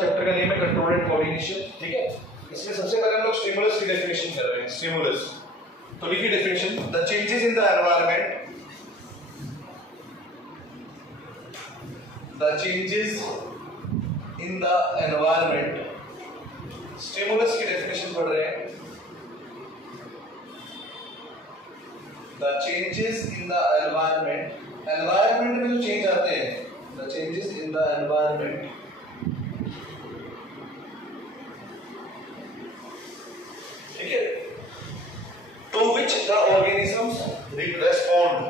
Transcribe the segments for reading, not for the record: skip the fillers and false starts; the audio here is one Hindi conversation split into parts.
चैप्टर का नेम है कंट्रोल एंड कोऑर्डिनेशन, ठीक है। इसमें सबसे पहले हम लोग स्टिमुलस की डेफिनेशन कर रहे हैं। स्टिमुलस, तो लिखिए definition, the changes in the environment, the changes in the environment, stimulus की डेफिनेशन पढ़ रहे हैं। The changes in the environment, environment में जो चेंज आते हैं, the changes in the environment, ठीक है, to which the organisms respond,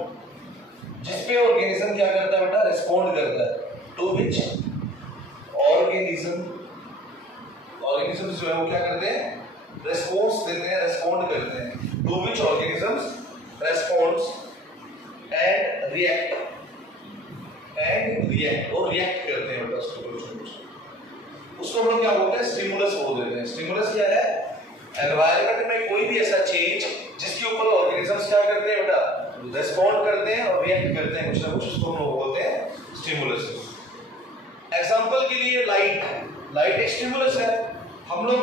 जिसपे ऑर्गेनिज्म क्या करता है बेटा, रेस्पॉन्ड करता है। टू विच ऑर्गेनिज्म, ऑर्गेनिजम्स जो है वो क्या करते हैं, रेस्पॉन्स देते हैं, रेस्पॉन्ड करते हैं। To which organisms responds and react, और रिएक्ट करते हैं बेटा उसको हम लोग क्या बोलते हैं, स्टिमुलस बोल देते हैं। स्टिमुलस क्या है, एनवायरनमेंट में कोई भी ऐसा चेंज जिसके ऊपर ऑर्गेनिजम्स क्या करते हैं बेटा, रेस्पॉन्ड करते हैं और रिएक्ट करते हैं कुछ ना कुछ, उसको हम लोग बोलते हैं स्टिमुलस। एग्जांपल के लिए लाइट एक स्टिमुलस है। हम लोग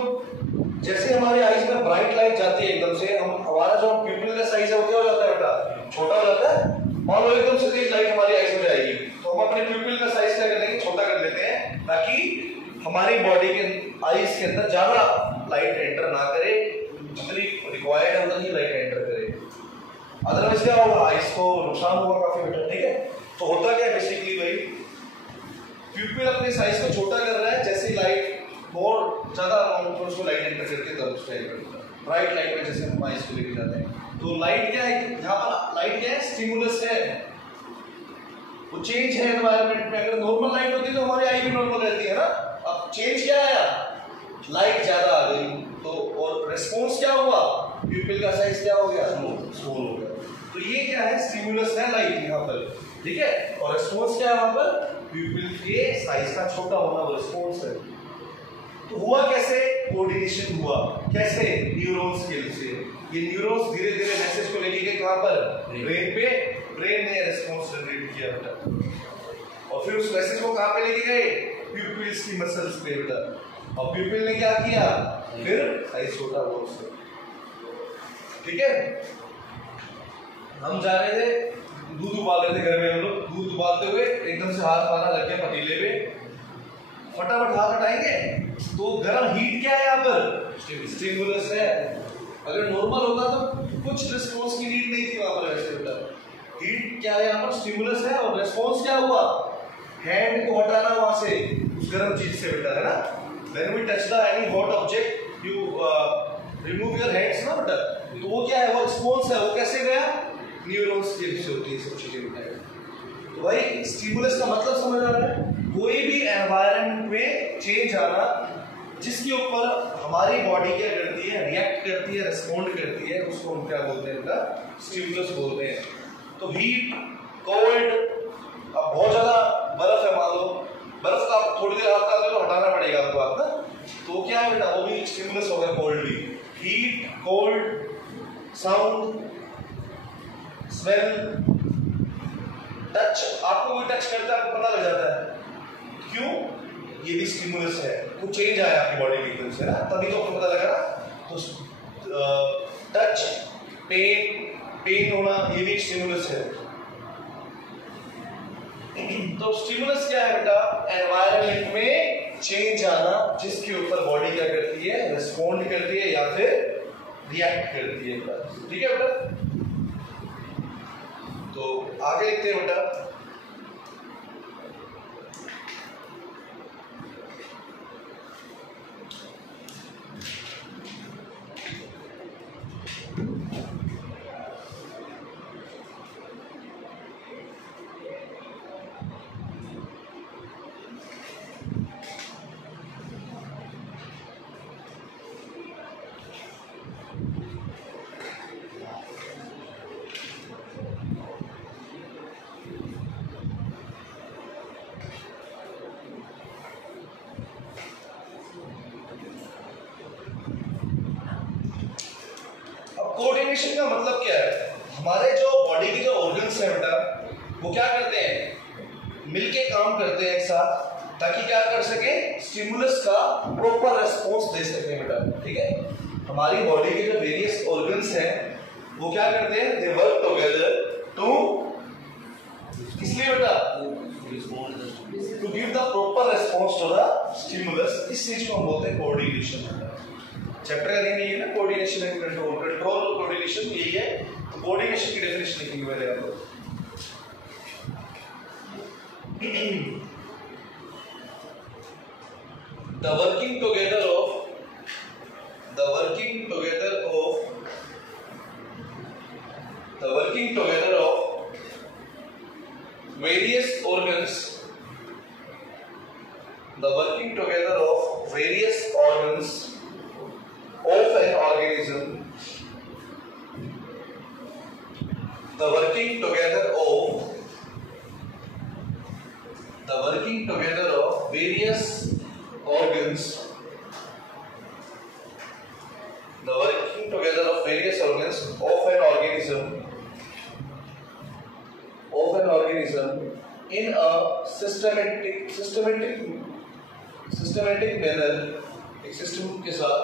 जैसे हमारे आईज में ब्राइट लाइट जाती है एकदम से, हम हमारा जो प्यूपिल का साइज है वो क्या हो जाता है बेटा, छोटा हो जाता है। मान लो एकदम से तेज लाइट हमारी आईज में जाएगी तो हम अपने प्यूपिल का साइज क्या कर लेंगे, छोटा कर लेते हैं, ताकि हमारी बॉडी के आईज के अंदर ज्यादा लाइट एंटर ना करे, जितनी रिक्वायर्ड है उतनी लाइट एंटर करे, अदरवाइज क्या होगा, आईज को नुकसान होगा काफी बेटा, ठीक है। तो होता क्या है बेसिकली भाई, प्यूपिल अपने साइज को छोटा कर रहा है, जैसे लाइट बहुत ज्यादा अमाउंट में उसको लाइट एंटर करके तब उस टाइप का ब्राइट लाइट में जैसे हम आईज को लेके जाते हैं। तो लाइट क्या है, यहाँ पर लाइट क्या है, स्टिमुलस है, वो चेंज है एनवायरनमेंट में। अगर नॉर्मल लाइट होती तो हमारी आई भी नॉर्मल रहती है ना, अब चेंज क्या आया, लाइट ज्यादा आ गई, तो और रिस्पॉन्स क्या हुआ, प्यूपिल का साइज क्या हो गया, स्मॉल हो गया। तो ये क्या है, स्टिमुलस है लाइट यहाँ पर, ठीक है, और रिस्पॉन्स क्या है वहां पर, प्यूपिल के साइज का छोटा होना वो रिस्पॉन्स है। तो हुआ कैसे, कोऑर्डिनेशन हुआ कैसे, न्यूरॉन्स के से। ये न्यूरॉन्स धीरे धीरे मैसेज को लेके गए कहां पर, ब्रेन पे, ब्रेन ने रिस्पॉन्स जनरेट किया बेटा, और फिर उस मैसेज को कहां पे लेके गए, प्यूपिल्स की मसल्स पे बेटा, और प्यूपिल ने क्या किया, फिर साइज छोटा हुआ उसका, ठीक है। हम जा रहे थे दूध उबाल रहे थे घर में, हम लोग दूध उबालते हुए एकदम से हाथ मारा लग गया पतीले पे, फटाफट हाथ हटाएंगे तो गर्म हीट क्या है यहाँ पर, स्टिमुलस है। अगर नॉर्मल होता तो कुछ रिस्पॉन्स की नीड नहीं थी वहां पर, वैसे बेटा हीट क्या है यहाँ पर, स्टिमुलस है, और रिस्पॉन्स क्या हुआ, हैंड को हटाना वहां से उस गर्म चीज से बेटा, है ना। When we touch the any hot object you remove your hands ना बेटा, तो वो क्या है, वो रिस्पॉन्स है, वो कैसे गया, न्यूरॉन्स के से होती है सब चीजें बेटा। तो भाई स्टिमुलस का मतलब समझ आ रहा है, कोई भी एनवायरनमेंट में चेंज आना जिसके ऊपर हमारी बॉडी क्या करती है, रिएक्ट करती है, रिस्पॉन्ड करती है, उसको हम क्या बोलते हैं बेटा, स्टिमुलस बोलते हैं। तो हीट, कोल्ड, अब बहुत ज्यादा बर्फ है, मान लो बर्फ का आप थोड़ी देर हाथ डाल दो हटाना पड़ेगा आपको हाथ ना, तो क्या है बेटा, वो भी स्टिमुलस हो गया, कोल्ड भी। Heat, cold, sound, smell, touch, आपको कोई टच करता है आपको पता लग जाता है, क्यों, ये भी स्टिमुलस है, कुछ चेंज आया आपकी बॉडी में एकदम से ना, तभी तो आपको पता लगा ना। तो टच, पेन होना, ये भी स्टिमुलस है। तो स्टिमुलस क्या है बेटा, एनवायरनमेंट में चेंज आना जिसके ऊपर बॉडी क्या करती है, रिस्पॉन्ड करती है या फिर रिएक्ट करती है, ठीक है बेटा। तो आगे लिखते हैं बेटा, कोऑर्डिनेशन का मतलब क्या है, हमारे जो बॉडी के जो ऑर्गन्स हैं बेटा वो क्या करते हैं, मिलके काम करते हैं एक साथ, ताकि क्या कर सके, स्टिमुलस का प्रॉपर रेस्पॉन्स दे सके बेटा। ठीक है, हमारी बॉडी के जो वेरियस ऑर्गन्स हैं वो क्या करते हैं, दे वर्क टुगेदर टू, इसलिए बेटा to give the proper response to the stimulus. इस चीज को हम बोलते हैं कोऑर्डिनेशन। चैप्टर का नेम यही है ना, कोऑर्डिनेशन एंड कंट्रोल। कंट्रोल और कोऑर्डिनेशन यही है। तो कोऑर्डिनेशन की डेफिनेशन लिखेंगे पहले आप लोग। The working together of various organs, the working together of various organs of an organism, the working together of various organs, the working together of various organs of an organism in a systematic manner, एक सिस्टम के साथ,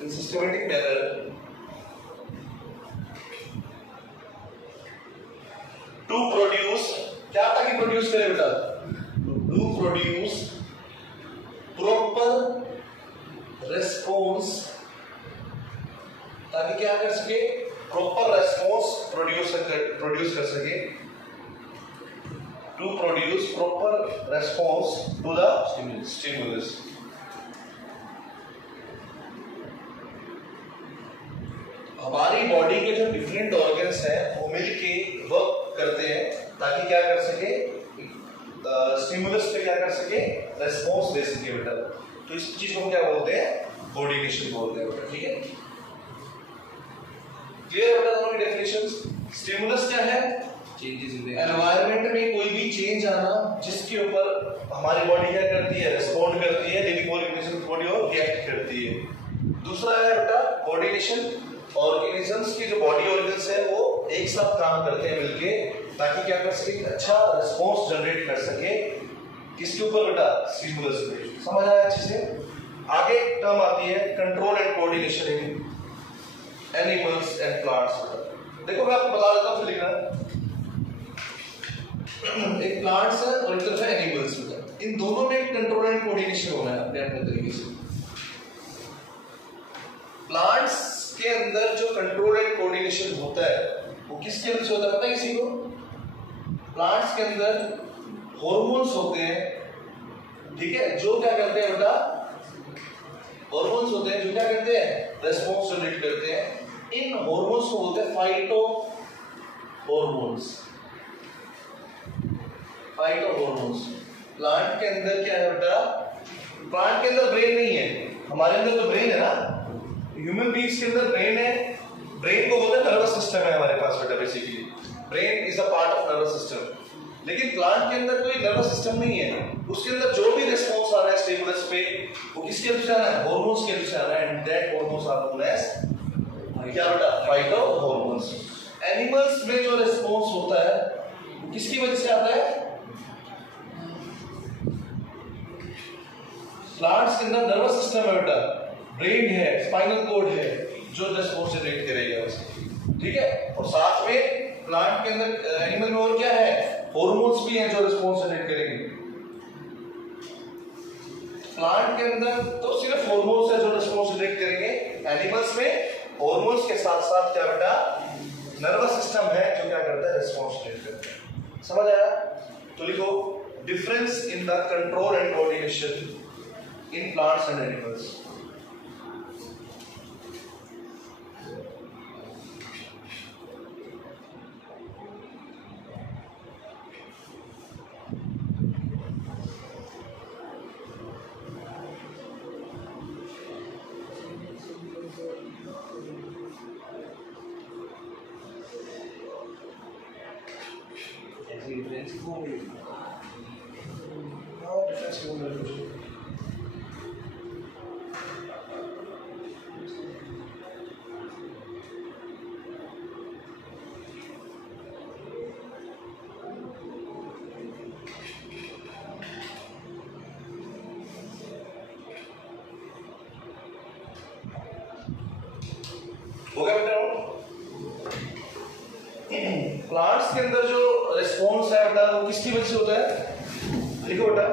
in systematic manner to produce, क्या ताकि प्रोड्यूस करे बेटा, to produce proper response, ताकि क्या कर सके, प्रॉपर रेस्पॉन्स प्रोड्यूस कर सके, to produce proper response to the stimulus. हमारी बॉडी के जो डिफरेंट ऑर्गन्स हैं वो मिलके वर्क करते हैं ताकि क्या कर सके, स्टिमुलस पे क्या कर सके, रेस्पॉन्स दे सके बेटा। तो इस चीज को क्या बोलते हैं, कोऑर्डिनेशन बोलते हैं बेटा। ठीक है, क्लियर बेटा दोनों की डेफिनेशंस। स्टिमुलस क्या है, चेंजेस इन द एनवायरनमेंट में कोई भी चेंज आना जिसके ऊपर हमारी बॉडी क्या करती है, रेस्पॉन्ड करती है, लिविंग ऑर्गेनिज्म बॉडी और रिएक्ट करती है। दूसरा है बेटा कोऑर्डिनेशन, ऑर्गेनिजम्स की जो बॉडी ऑर्गन्स है वो एक साथ काम करते हैं मिलके ताकि क्या कर सके, अच्छा रिस्पांस जनरेट कर सके, किसके ऊपर बेटा, स्टिमुलस पे। समझ आया अच्छे से। आगे टर्म आती है control and coordination in animals and plants. देखो मैं आपको बता देता हूं, फिर लिखना। एक प्लांट्स है और एक तरफ है एनिमल्स। इन दोनों में कंट्रोल एंड कोऑर्डिनेशन होना है अपने अपने तरीके से। प्लांट्स के अंदर जो कंट्रोल एंड कोऑर्डिनेशन होता है वो किसके अंदर से होता है पता है किसी को? प्लांट्स के अंदर हॉर्मोन्स होते हैं, ठीक है, जो क्या करते हैं बेटा, हॉर्मोन्स होते हैं जो क्या करते हैं, रेस्पॉन्स जनरेट करते हैं। इन हॉर्मोन्स को बोलते हैं phyto hormones. Phyto hormones. Plant के अंदर क्या है बेटा, प्लांट के अंदर ब्रेन नहीं है, हमारे अंदर तो ब्रेन है ना, ह्यूमन बीइंग्स के अंदर ब्रेन है। ब्रेन को बोलते हैं नर्वस सिस्टम है हमारे पास बेटा, basically brain is a part of nervous system. लेकिन प्लांट के अंदर कोई नर्वस सिस्टम नहीं है, उसके अंदर जो भी रिस्पांस आ रहा है स्टिमुलस पे वो किसके अंदर से आ रहा है, हार्मोन्स के अंदर से आ रहा है, and that hormones are known as क्या बेटा, फाइटो हार्मोन्स। एनिमल्स में जो रिस्पांस होता है वो किसकी वजह से आता है, प्लांट्स के अंदर नर्वस सिस्टम है बेटा, ब्रेन है, स्पाइनल कॉर्ड है जो रिस्पांस जनरेट करेगा उसको, ठीक है। और साथ में प्लांट के अंदर, एनिमल में और क्या है, हॉर्मोन्स भी हैं जो रिस्पांस जनरेट करेंगे। प्लांट के अंदर तो सिर्फ हॉर्मोन्स है जो रिस्पांस जनरेट करेंगे, एनिमल्स में हॉर्मोन्स के साथ साथ क्या बेटा, नर्वस सिस्टम है जो क्या करता है, रिस्पांस जनरेट करता है। समझ आया? तो लिखो difference in the control and coordination in plants and animals. Plants के अंदर जो रिस्पॉन्स है बेटा वो किसकी वजह से होता है? लिखो बेटा,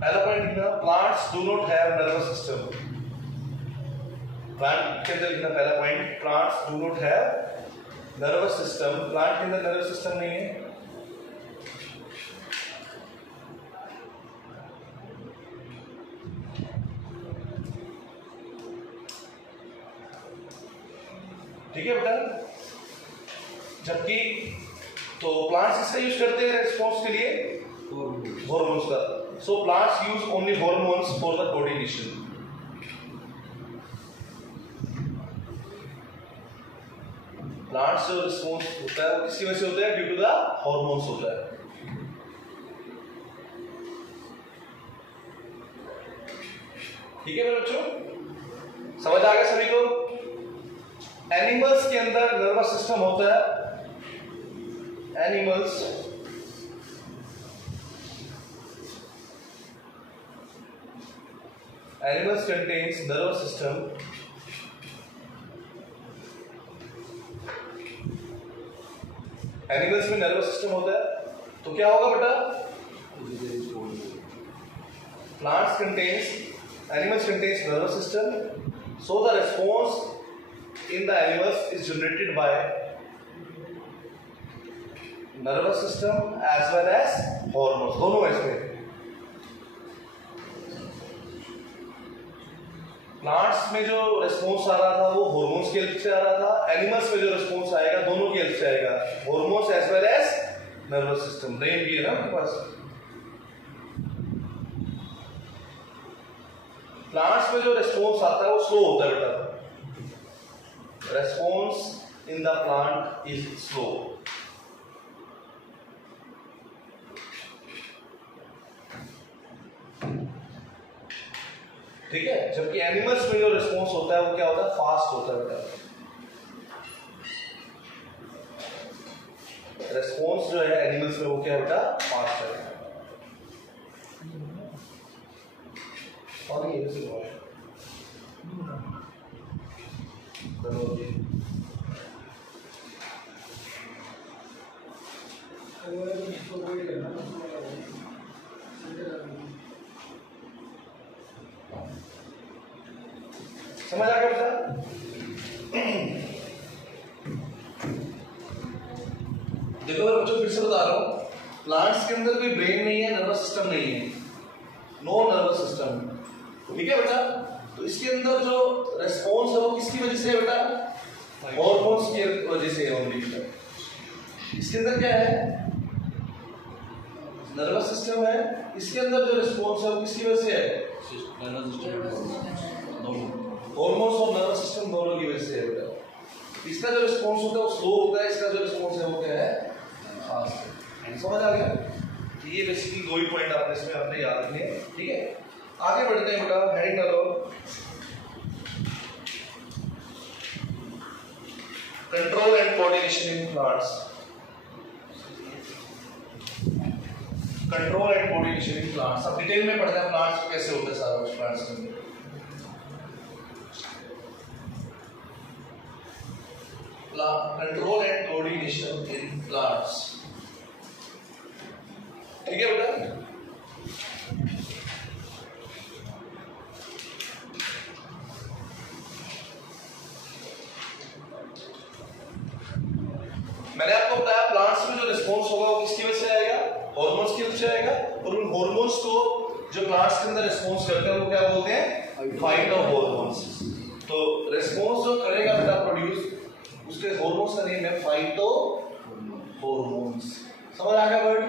पहला पॉइंट लिखना, plants do not have nervous system. Plant के अंदर लिखना पहला point, plants do not have nervous system. Plant के अंदर नर्वस सिस्टम नहीं है। ठीक है बेटा, जबकि तो प्लांट्स इसका यूज करते हैं रिस्पॉन्स के लिए हॉर्मोन्स का। So plants use only hormones for the coordination. Plants जो रिस्पॉन्स होता है वो किसकी वजह से होता है? ड्यू टू द हॉर्मोन्स होता है। ठीक है मेरे बच्चों, समझ आ गया सभी को? एनिमल्स के अंदर नर्वस सिस्टम होता है। Animals contains nervous system. Animals में नर्वस सिस्टम होता है, तो क्या होगा बेटा? Plants contains, animals contains nervous system, so the response in the animals is generated by nervous system as well as hormones, दोनों इसमें। प्लांट्स में जो रिस्पॉन्स आ रहा था वो हॉर्मोन्स की हेल्प से आ रहा था, एनिमल्स में जो रिस्पॉन्स आएगा दोनों की हेल्प से आएगा, hormones as well as nervous system. Brain भी है ना आपके पास। प्लांट्स में जो रिस्पॉन्स आता है वो स्लो होता है बेटा। Response in the plant is slow. ठीक है, जबकि एनिमल्स में जो रिस्पॉन्स होता है वो क्या होता है? फास्ट होता है बेटा। रिस्पॉन्स जो है एनिमल्स में वो क्या होता है? फास्ट है। और ये से समझ आ गया बेटा? देखो बच्चों, फिर से बता रहा हूं, प्लांट्स के अंदर कोई ब्रेन नहीं है, नर्वस सिस्टम नहीं है, नो नर्वस सिस्टम। ठीक है बेटा? तो इसके अंदर जो रेस्पॉन्स है वो किसकी वजह से है बेटा? हॉर्मोन्स की वजह से है ओनली बेटा। इसके अंदर क्या है? नर्वस सिस्टम है। इसके अंदर जो रिस्पॉन्स है वो किसकी वजह से है? हॉर्मोन्स और नर्वस सिस्टम दोनों की वजह से है बेटा। इसका जो रिस्पॉन्स होता है वो स्लो होता है, इसका जो रिस्पॉन्स है वो क्या है? फास्ट है। समझ आ गया? तो ये बेसिकली दो ही पॉइंट आपने इसमें आपने याद रखने हैं। ठीक है, आगे बढ़ते हैं बेटा। हेडिंग डालो, control and coordination in plants. Control and coordination in plants. अब डिटेल में पढ़ते हैं प्लांट्स कैसे होते हैं सारा कुछ प्लांट्स के अंदर। Control and coordination in plants. ठीक है बेटा? मैंने आपको बताया प्लांट्स में जो रिस्पॉन्स होगा वो किसकी वजह से आएगा? हॉर्मोन्स की वजह से आएगा। और उन हॉर्मोन्स को जो प्लांट्स के अंदर रिस्पॉन्स करते हैं वो क्या बोलते हैं? फाइटोहॉर्मोन्स। तो रिस्पॉन्स जो करेगा बेटा प्रोड्यूस, उसके हॉर्मोन्स का नेम है फाइटोहॉर्मोन्स। समझ आ गया वर्ड?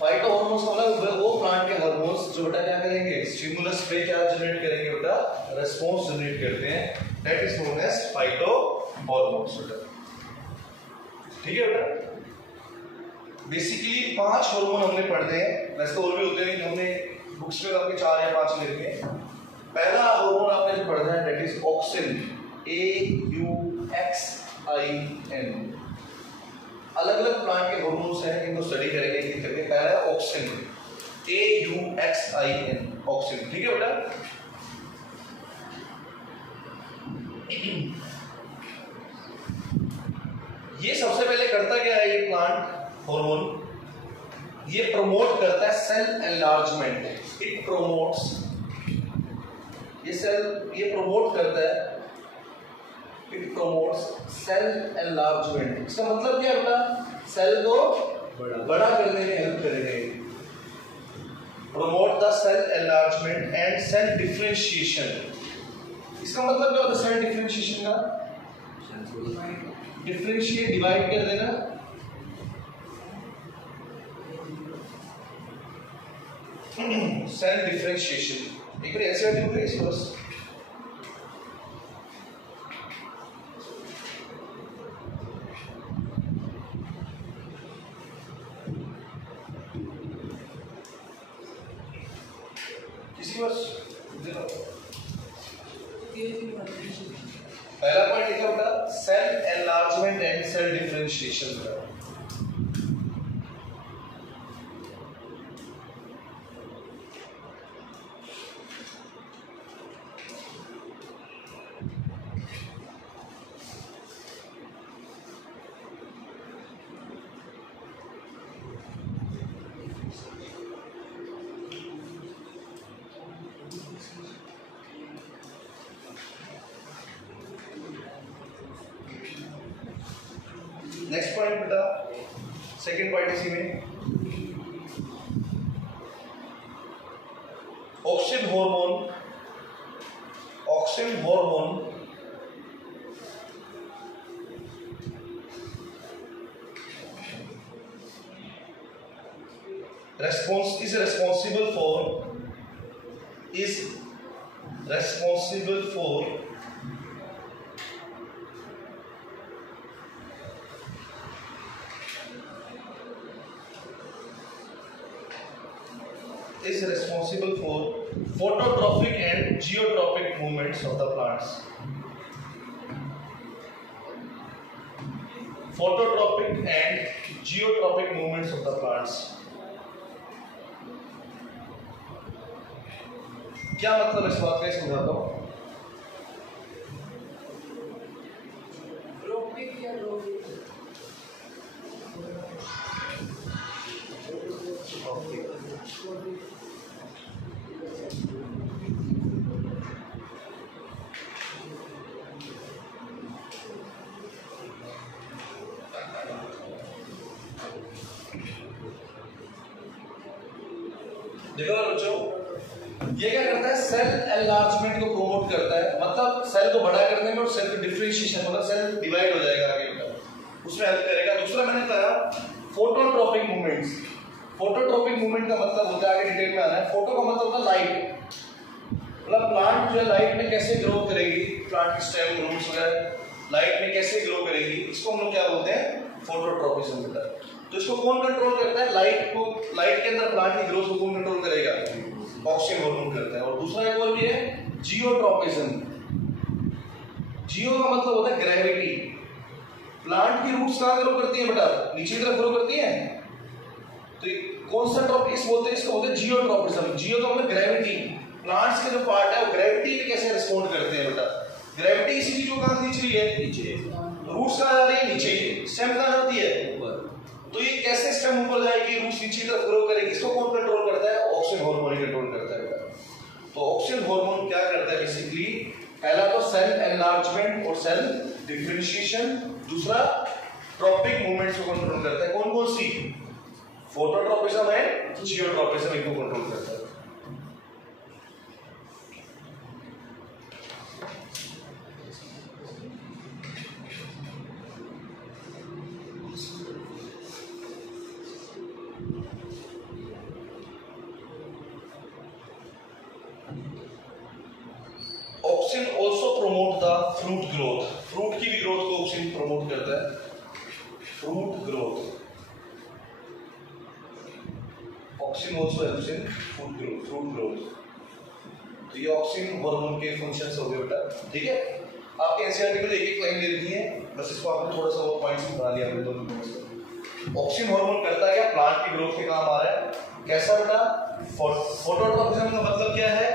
फाइटोहॉर्मोन्स मतलब वो प्लांट के हार्मोन्स जो बेटा क्या करेंगे? स्टिमुलस पे क्या जनरेट करेंगे बेटा? रिस्पॉन्स जनरेट करते हैं। दैट इज नोन एज फाइटोहॉर्मोन्स बेटा। ठीक है बेटा? बेसिकली 5 हार्मोन हमने पढ़े हैं, वैसे तो और भी होते हैं, हमने बुक्स में आपके 4 या 5 लिखे हैं। पहला हार्मोन आपने जो पढ़ा है दैट इज ऑक्सिन, AUXIN। अलग अलग प्लांट के हार्मोन्स हैं, इनको स्टडी करेंगे एक करके। पहला है ऑक्सिन, AUXIN, ऑक्सिन। ठीक है बेटा? ये सबसे पहले करता क्या है ये प्लांट हार्मोन, ये प्रमोट करता है सेल एनलार्जमेंट। इट प्रोमोट्स, ये प्रमोट करता है, इट प्रोमोट्स सेल एनलार्जमेंट। इसका मतलब क्या होता है? सेल को बड़ा करने में हेल्प करेगा। Promote the cell enlargement and cell differentiation. इसका मतलब क्या होता है सेल डिफरेंशिएशन का? डिफरेंशिएट, डिवाइड कर देना। सेल डिफरेंशिएशन एक बार ऐसे लिख लो इसे बस। किसी बस पहला पॉइंट लिखा होता cell enlargement and cell differentiation का। नेक्स्ट पॉइंट बेटा, सेकंड पॉइंट इसी में auxin hormone. Auxin hormone is responsible for phototrophic and geotrophic movements of the plants. Phototrophic and geotrophic movements of the plants. क्या मतलब इस बात का? समझाता हूं। देखो बच्चों, ये क्या करता है? सेल एनलार्जमेंट को प्रमोट करता है, मतलब सेल को बड़ा करने में और सेल का डिफरेंशिएशन, मतलब सेल डिवाइड हो जाएगा आगे, उसमें हेल्प करेगा। दूसरा मैंने कहा फोटोट्रोपिक मूवमेंट्स। फोटोट्रोपिक मूवमेंट का मतलब होता है, आगे डिटेल में आना है। फोटो का मतलब होता है लाइट, मतलब प्लांट जो है लाइट में कैसे ग्रो करेगी, प्लांट की स्टेम, रूट्स वगैरह लाइट में कैसे ग्रो करेगी, इसको हम लोग क्या बोलते हैं? फोटोट्रोपिज्म होता है। तो इसको कौन कंट्रोल करता है? लाइट को, लाइट के अंदर प्लांट की ग्रोथ को कौन कंट्रोल करेगा? ऑक्सीजन हार्मोन करता है। और दूसरा एक और भी है जियोट्रोपिज्म। जियो का मतलब होता है ग्रेविटी। प्लांट की रूट्स कहां ग्रो करती है बेटा? नीचे की तरफ ग्रो करती है। तो कौन सा ट्रोपिस बोलते हैं? इसको बोलते हैं जियोट्रोपिज्म। जियो का मतलब ग्रेविटी। प्लांट्स के जो पार्ट है वो ग्रेविटी पे कैसे रिस्पॉन्ड करते हैं बेटा? ग्रेविटी इसी चीज को कहां खींच रही है? नीचे। रूट्स कहां जा रही है? नीचे। स्टेम कहां जाती है? ऊपर। तो ये कैसे स्टेम ऊपर जाएगी, रूट्स नीचे की तरफ ग्रो करेगी, इसको कौन कंट्रोल करता है? ऑक्सीजन हार्मोन ही कंट्रोल करता है बेटा। तो ऑक्सीजन हार्मोन क्या करता है बेसिकली? पहला तो सेल एनलार्जमेंट और सेल डिफरेंशिएशन, दूसरा ट्रोपिक मूवमेंट्स को कंट्रोल करता है। कौन कौन सी? फोटोट्रोपिज्म एंड जियोट्रोपिज्म इनको कंट्रोल करता है। Oxygen also promote the fruit growth. Fruit की भी ग्रोथ को ऑक्सीन प्रोमोट करता है। Fruit growth, oxygen also helps in fruit growth. तो ये ऑक्सीन हार्मोन के फंक्शंस हो गए बेटा, ठीक है। आपके एनसीईआरटी में एक लाइन दे दी है, बस इसको आपने थोड़ा सा वो पॉइंट्स बना लिया अपने दोनों में से। ऑक्सीन हार्मोन करता है क्या? प्लांट की ग्रोथ के काम आ रहा है। कैसा बेटा? फोटोट्रॉपिज्म का मतलब क्या है?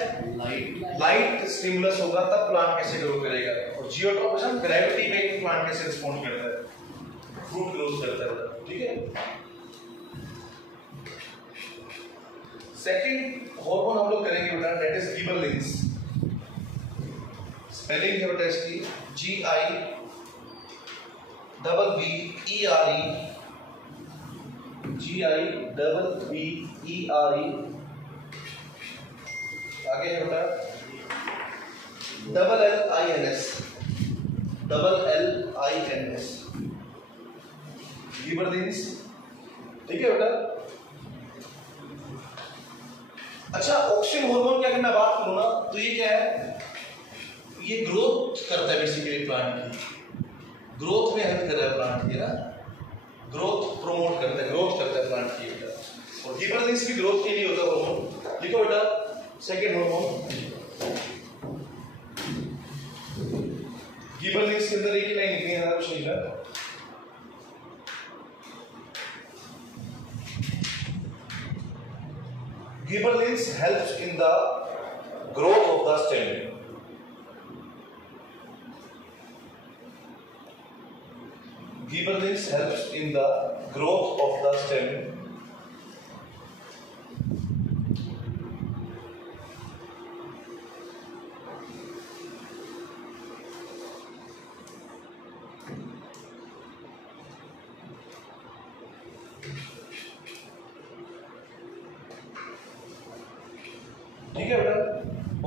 लाइट स्टिमुलस होगा तब प्लांट कैसे ग्रो करेगा। और जियोट्रॉपिज्म ग्रेविटी पे प्लांट कैसे रिस्पॉन्ड करता है, फ्रूट ग्रोथ करता है। ठीक है। सेकंड हार्मोन हम लोग करेंगे बेटा, दैट इज गिबरेलिंस। स्पेलिंग है बेटा इसकी GIBBERE, GIBBERE। आगे है बेटा LLINS, गिबरेलिंस। ठीक है बेटा। अच्छा, ऑक्सिन हार्मोन की अगर मैं बात करूं ना तो ये क्या है? ये ग्रोथ करता है बेसिकली प्लांट की, ग्रोथ में हेल्प कर रहा है प्लांट की ना, ग्रोथ प्रमोट करता है, ग्रोथ करता है प्लांट की बेटा। और गिबरेलिंस भी ग्रोथ के लिए होता है हार्मोन। लिखो बेटा सेकंड हार्मोन गिबरेलिंस के अंदर एक ही लाइन लिखनी है, कुछ नहीं है। Gibberellins helps in the growth of the stem. Gibberellins helps in the growth of the stem. ठीक है बेटा।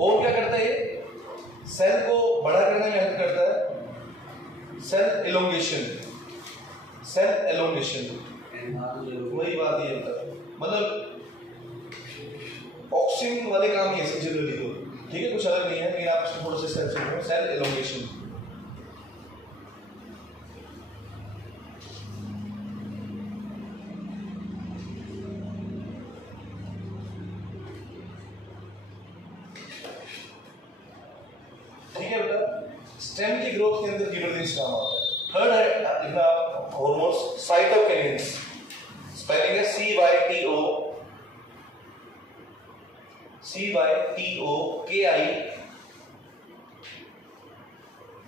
और क्या करता है ये? सेल को बड़ा करने में हेल्प करता है, सेल एलोंगेशन, सेल एलोंगेशन। वही बात ये होता है, मतलब ऑक्सीजन वाले काम ही है जनरली तो। ठीक है, कुछ अलग नहीं है, लेकिन आप इसको थोड़ा सा सेल से सेल एलोंगेशन। ठीक है बेटा। स्टेम की ग्रोथ के अंदर गिबरेलिंस काम आता है। थर्ड है इतना हार्मोन्स साइटोकिनिन्स। स्पेलिंग है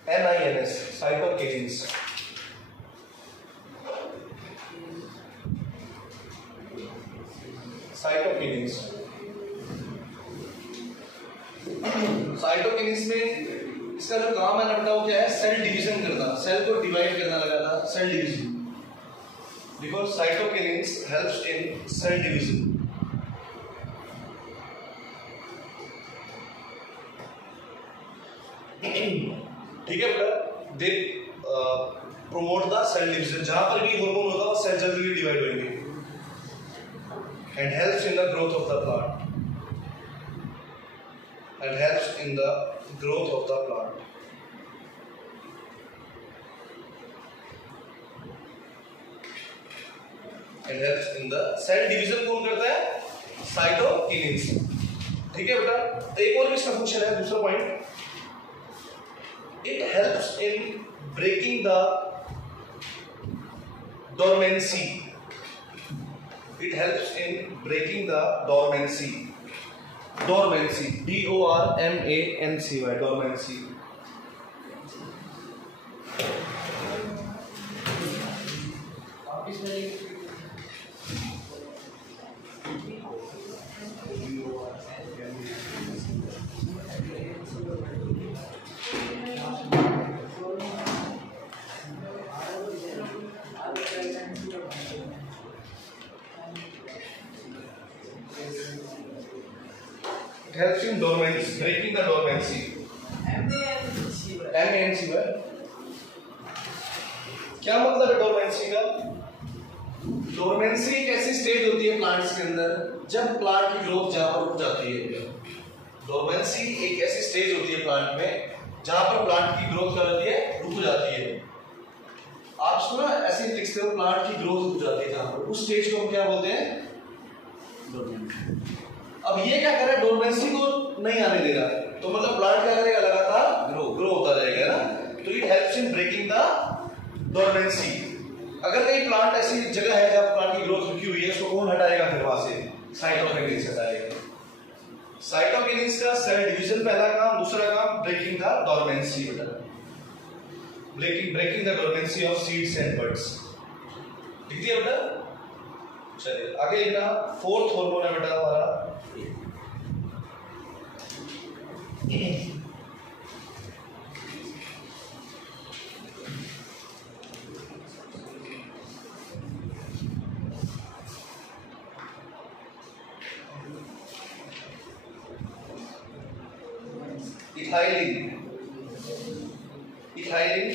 CYTOKININS, साइटोकिनिन्स। साइटोकिनिन्स, साइटोकिनिन्स में इसका जो काम है ना बेटा वो क्या है? सेल डिवीजन करना, सेल को डिवाइड करना लगा था, cell division. Because cytokinins helps in cell division. ठीक है बेटा। They promote the cell division. जहां पर भी हार्मोन होगा वो सेल जल्दी डिवाइड होंगे and helps in the growth of the plant, and helps in the growth of the plant. And helps in the cell division कौन करता है? साइटोकिनिन्स। ठीक है बेटा। एक और भी इसका फंक्शन है, दूसरा point, it helps in breaking the dormancy. It helps in breaking the dormancy. Dormancy, DORMANCY, dormancy. Helps in dormancy, breaking the dormancy. MANC क्या मतलब है डोरमेंसी का? डोरमेंसी एक ऐसी स्टेज होती है प्लांट्स के अंदर जब प्लांट की ग्रोथ जहां पर रुक जाती है। डोरमेंसी एक ऐसी स्टेज होती है प्लांट में जहां पर प्लांट की ग्रोथ कर जाती है, रुक जाती है। आप इसको ना ऐसे लिखते हो, प्लांट की ग्रोथ रुक जाती है जहां पर, उस स्टेज को हम क्या बोलते हैं? डोरमेंसी। अब ये क्या कर रहा है? डोरमेंसी को नहीं आने दे रहा, तो मतलब प्लांट क्या करेगा? लगातार ग्रो होता रहेगा ना। तो it helps in breaking the dormancy. अगर कहीं प्लांट ऐसी जगह है जहां प्लांट की ग्रोथ रुकी हुई है, उसको कौन हटाएगा फिर वहां से? साइटोकिनेसिस आएगा। साइटोकिनेसिस का सेल डिवीजन पहला काम, दूसरा काम ब्रेकिंग द डोरमेंसी बेटा, breaking the dormancy of seeds and buds. ठीक है बेटा। चलिए आगे लिखना, फोर्थ हार्मोन है बेटा हमारा इथाइलिन। Ethylene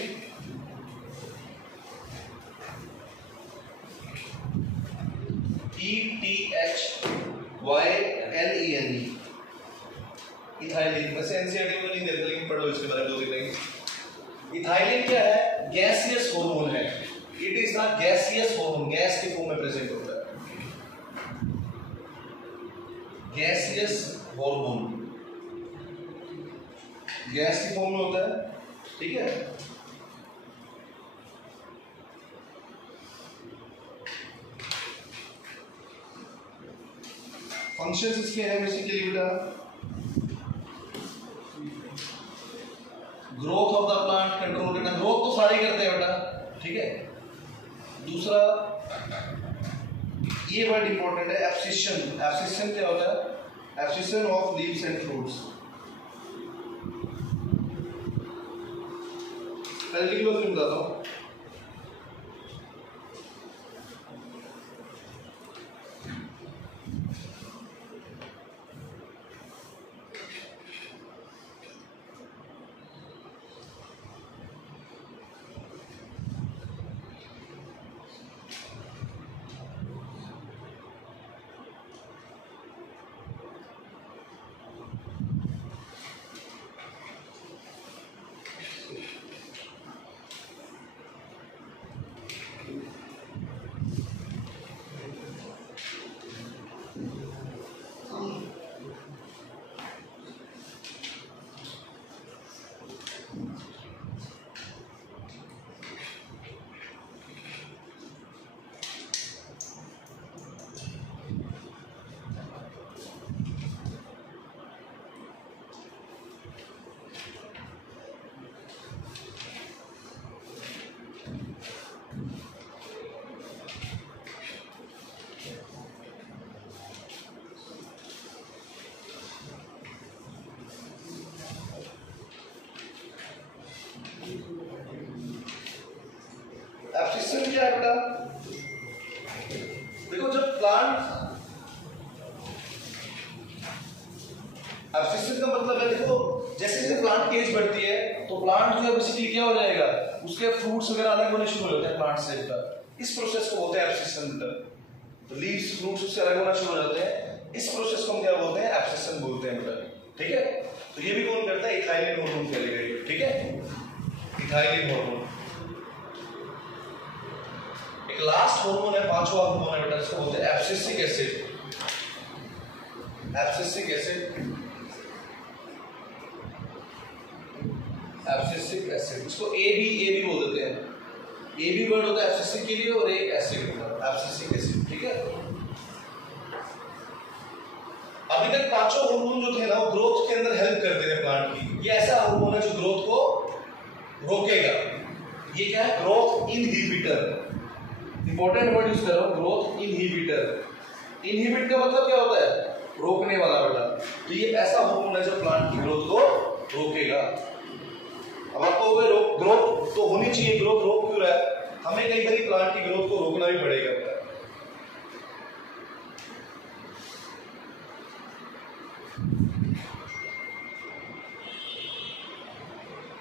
ETHYLENE, ethylene. वैसे एनसीईआरटी में नहीं देते लेकिन पढ़ो इसके बारे में, दो दिन नहीं। इथाइलिन क्या है? गैसियस हार्मोन है। It is not gaseous hormone, gas के फॉर्म में प्रेजेंट होता है। गैसियस हार्मोन गैस की फॉर्म में होता है। ठीक है। फंक्शंस इसके हैं बेसिकली बेटा, growth of the plant control करना, ग्रोथ तो सारे करते हैं बेटा। ठीक है। दूसरा ये वर्ड इंपॉर्टेंट है, एब्सिशन। एब्सिशन क्या होता है? Abscission of leaves and fruits. पहले लिख लो फिर बताता हूं। एब्सिशन क्या है बेटा? देखो जब प्लांट, एब्सिशन का मतलब है, देखो जैसे जैसे प्लांट की एज बढ़ती है तो प्लांट जो है बेसिकली क्या हो जाएगा, उसके फ्रूट्स वगैरह अलग होने शुरू हो जाते हैं प्लांट से बेटा। इस प्रोसेस को बोलते हैं एब्सिशन बेटा। तो लीव्स फ्रूट्स उससे अलग होना शुरू हो जाते हैं, इस प्रोसेस को हम क्या बोलते हैं? एब्सिशन बोलते हैं बेटा। ठीक है। तो ये भी कौन करता है? इथाइलिन हार्मोन करेगा। ठीक है। Ethylene hormone. एक लास्ट हार्मोन है, पांचवा हार्मोन है बेटा, जिसको बोलते हैं abscisic acid. Abscisic acid, abscisic acid, इसको ए भी बोल देते हैं। ए भी वर्ड होता है एब्सिसिक के लिए और एक एसिड होता है एब्सिसिक एसिड। ठीक है। अभी तक पांचों हार्मोन जो थे ना वो ग्रोथ के अंदर हेल्प करते हैं प्लांट की। ये ऐसा हार्मोन है जो ग्रोथ को रोकेगा। ये क्या है? Growth inhibitor. Important word use कर रहा हूं, ग्रोथ इनहिबिटर। इनहिबिट का मतलब क्या होता है? रोकने वाला बेटा। तो ये ऐसा हार्मोन है जो प्लांट की ग्रोथ को रोकेगा। अब आपको ग्रोथ तो होनी चाहिए, ग्रोथ रोक क्यों रहा है? हमें कई बार प्लांट की ग्रोथ को रोकना भी पड़ेगा।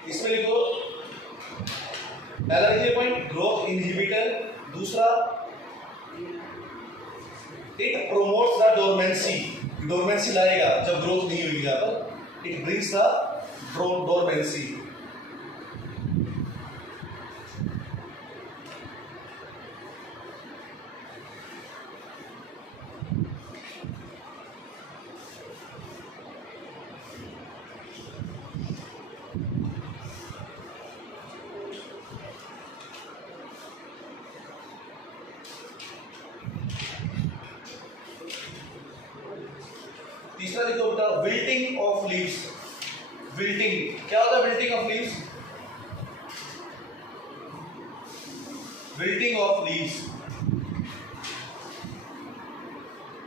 इसमें लिखो पहला लिखिए पॉइंट, ग्रोथ इनहिबिटर। दूसरा, it promotes the dormancy. Dormancy लाएगा जब ग्रोथ नहीं हुई यहां पर। It brings the dormancy. Wilting of leaves. Wilting क्या होता है? Wilting of leaves, wilting of leaves,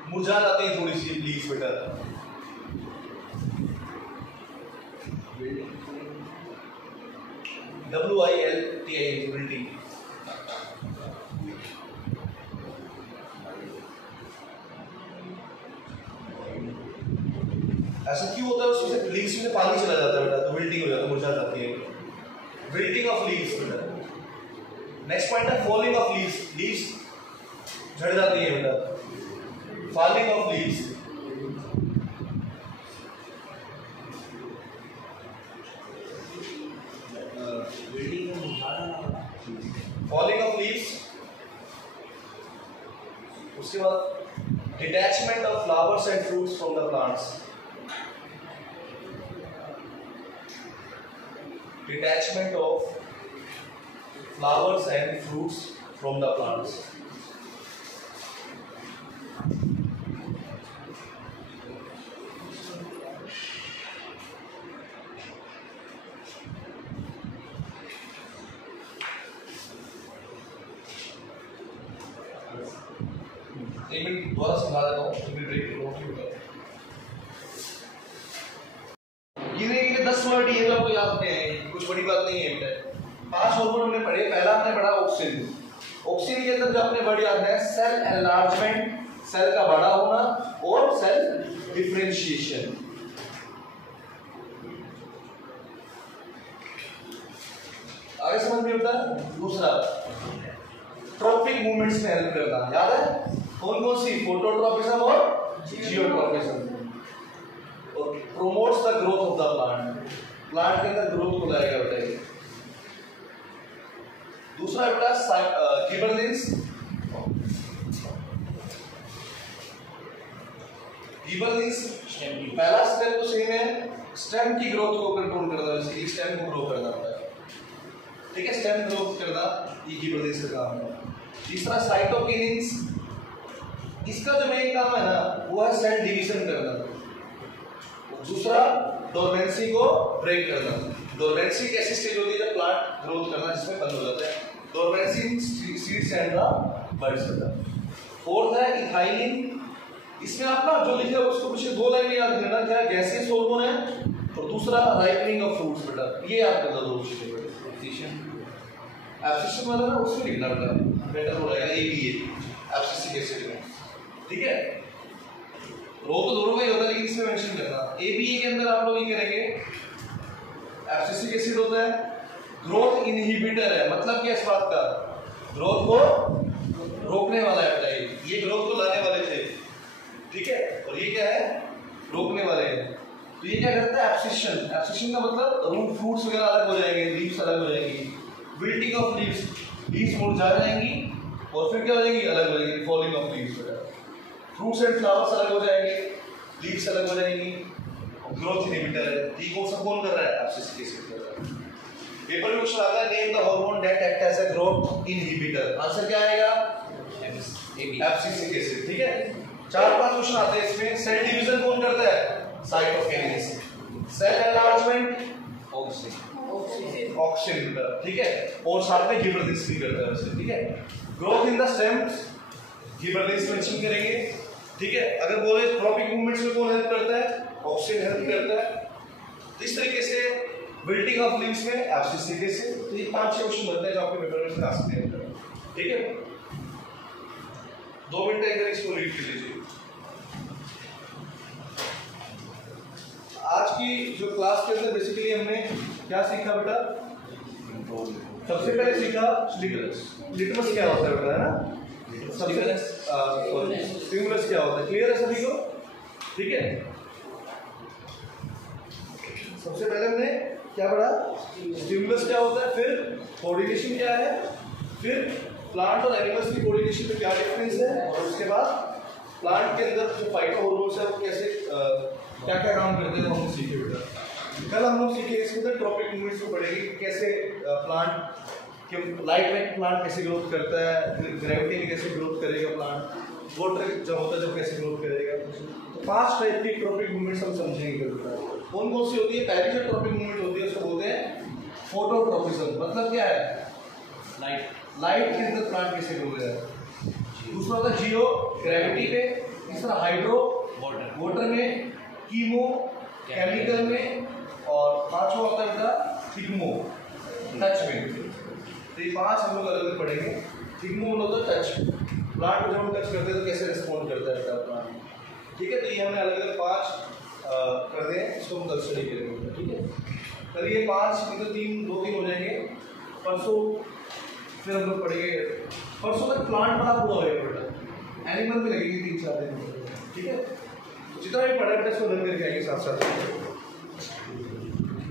मुरझा जाती है थोड़ी सी लीव्स बेटा। WILTING wilting. ऐसा क्यों होता है? उसमें लीव्स में पानी चला जाता है बेटा, तो विल्टिंग हो जाता है, मुरझा जाती है। विल्टिंग ऑफ लीव्स बेटा। नेक्स्ट पॉइंट है फॉलिंग ऑफ लीव्स। लीव्स झड़ जाती है बेटा, falling of leaves. Falling of leaves. उसके बाद detachment of flowers and fruits from the plants. Detachment of flowers and fruits from the plants. एक मिनट दोबारा समझा देता हूँ, एक मिनट ब्रेक लो। ये 10 वर्ड ये आपको याद रखने हैं, कुछ बड़ी बात नहीं है। 5 हार्मोन हमने पढ़े। पहला हमने पढ़ा ऑक्सिन। ऑक्सिन के अंदर जो आपने वर्ड याद है सेल एनलार्जमेंट, सेल का बड़ा होना, और सेल डिफरेंशिएशन। आगे समझ में आता है। दूसरा ट्रॉपिक मूवमेंट्स में हेल्प करना। याद है कौन कौन सी? फोटोट्रॉपिज्म और जियोट्रॉपिज्म। और promotes the growth of the plant, plant के अंदर ग्रोथ को लाएगा बेटा। दूसरा बेटा गिबरलिंस। गिबरलिंस पहला स्टेप तो सेम है, स्टेम की ग्रोथ को कंट्रोल करना, जैसे स्टेम को ग्रो करना होता है, ठीक है। स्टेम ग्रोथ करना ये गिबरलिंस का काम है। तीसरा साइटोकिनिन्स, इसका जो मेन काम है ना वो है सेल डिवीजन करना। दूसरा डोरमेंसी को ब्रेक करना। डोरमेंसी एक ऐसी स्टेज होती है जब प्लांट ग्रोथ करना जिसमें बंद हो जाता है। Dormancy seeds and the buds होता है। फोर्थ है इथाइलिन। इसमें आप ना जो लिखे हो उसको पीछे 2 लाइन याद रखना, क्या गैसियस हार्मोन है, और दूसरा राइपनिंग ऑफ फ्रूट्स बेटा। ये याद कर दो 2 चीजें बेटा। एब्सिशन वाला ना उसमें लिखना बेटर हो जाएगा। ABA एब्सिसिक एसिड में, ठीक है। रो तो दोनों का ही होता है लेकिन इसमें मेंशन करना। ABA के अंदर आप लोग ये करेंगे, एब्सिसिक एसिड होता है, ग्रोथ इनहिबिटर है। मतलब क्या इस बात का? ग्रोथ को रोकने वाला है। ये ग्रोथ को लाने वाले थे, ठीक है, और ये क्या है? रोकने वाले हैं। तो ये क्या करता है? एब्सिशन। एब्सिशन का मतलब रूट फ्रूट्स वगैरह अलग हो जाएंगे, लीव्स अलग हो जाएंगी। विल्टिंग ऑफ लीव्स, लीव्स मुरझा जाएंगी और फिर क्या हो जाएगी? अलग हो जाएंगी। फॉलिंग ऑफ लीव्स वगैरह। फ्रूट्स एंड फ्लावर्स अलग हो जाएंगे, लीव्स अलग हो जाएंगी, ग्रोथ इनहिबिटर है। ये कौन सा कौन कर रहा है? एब्सिसिक एसिड कर रहा है। पेपर में क्वेश्चन आता है name the hormone that act as a growth inhibitor. Answer क्या आएगा? एब्सिसिक एसिड, ठीक है। 4-5 क्वेश्चन आते हैं इसमें। सेल डिवीजन कौन करता है? साइटोकिनिन्स। सेल एनलार्जमेंट ऑक्सिन, ठीक है, और साथ में गिबरलिंस भी करता है वैसे, ठीक है। Growth in the stems gibberellins mention करेंगे, ठीक है। अगर बोले ट्रॉपिक मूवमेंट्स में कौन हेल्प करता है? ऑक्सिन हेल्प करता है। इस तरीके से विल्टिंग ऑफ लीव्स में एब्सिसिक एसिड। तो ये 5-6 क्वेश्चन बनते हैं जो आपके पेपर में आ सकते हैं, ठीक है। 2 मिनट एक बार इसको रीड कर लीजिए। आज की जो क्लास के अंदर बेसिकली हमने क्या सीखा बेटा? सबसे पहले सीखा लिटमस क्या होता है बेटा, है ना? स्टिमुलस क्या होता है? क्लियर है सभी को? ठीक है। सबसे पहले हमने क्या पढ़ा? स्टिमुलस क्या होता है, फिर कोऑर्डिनेशन क्या है, फिर प्लांट और एनिमल्स की कोऑर्डिनेशन में क्या डिफरेंस है, और उसके बाद प्लांट के अंदर जो फाइटो हार्मोन्स है वो कैसे क्या क्या काम करते हैं हमने सीखे बेटा। कल हम लोग सीखे इसके अंदर ट्रॉपिक मूवमेंट्स को पढ़ेंगे, कैसे प्लांट कि लाइट वेट प्लांट कैसे ग्रोथ करता है, ग्रेविटी में कैसे ग्रोथ करेगा प्लांट, वाटर जब होता है जब कैसे ग्रोथ करेगा। तो 5 टाइप की ट्रॉपिक मूवमेंट्स हम समझेंगे बेटा। कौन कौन सी होती है? पहली जो ट्रॉपिक मूवमेंट होती है उसको बोलते हैं फोटोट्रॉपिज्म। मतलब क्या है? लाइट के अंदर प्लांट कैसे ग्रो होता है। दूसरा होता है जियो ग्रेविटी पे, तीसरा हाइड्रो वाटर में, कीमो केमिकल में, और पांचवा होता है बेटा थिग्मो टच में। तो ये 5 हम लोग अलग अलग पढ़ेंगे। थिग्मो मतलब होता है टच, प्लांट को जब हम टच करते हैं तो कैसे रिस्पॉन्ड करता है बेटा प्लांट। ठीक है, तो ये हमने अलग अलग 5 कर दिए, इसको हम कल स्टडी करेंगे। ठीक है, कल ये 5 मतलब 2-3 हो जाएंगे। परसों फिर हम लोग पढ़ेंगे, परसों तक प्लांट वाला पूरा होगा बेटा, एनिमल में लगेगी 3-4 दिन। ठीक है, तो जितना भी पढ़ा बेटा इसको लर्न करके आएंगे साथ साथ।